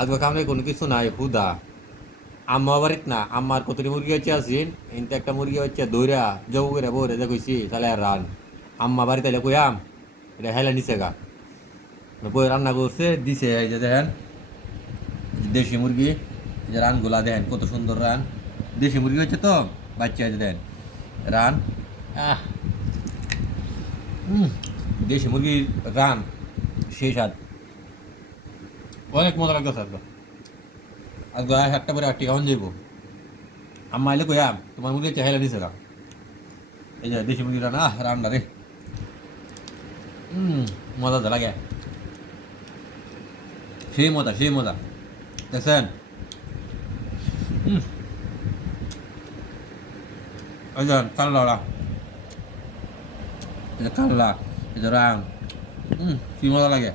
আজকে কামড়ে কোনো কিছু নাই হুদা আম্মা বাড়িত না আম্মার কতটি মুরগি হচ্ছে আসিন কিন্তু একটা মুরগি হচ্ছে দৌড়া জৌ করে বৌরে দেখছি তাহলে আর রান আম্মা বাড়িতে এলে কইয়াম এটা হেলে নিচে গা বই রান্না করছে দিছে এই যে দেখেন দেশি মুরগি এই যে রানগুলা দেখেন কত সুন্দর রান দেশি মুরগি হচ্ছে তো বাচ্চা এই যে দেখেন রান আহ দেশি মুরগির রান সেই স্বাদ অনেক মজা লাগতেছে আজকে আজকে একটা পরে আটটি কেমন যাইব আম্মা এলে কইয়াম তোমার মুরগি হচ্ছে হেলে নিচে গা এই যে দেশি মুরগি রান রান্না রে মজা তো লাগে সেই মজা দেখছেন এই যে কাল্লা এই যে কাল্লা এই যে রান কি মজা লাগে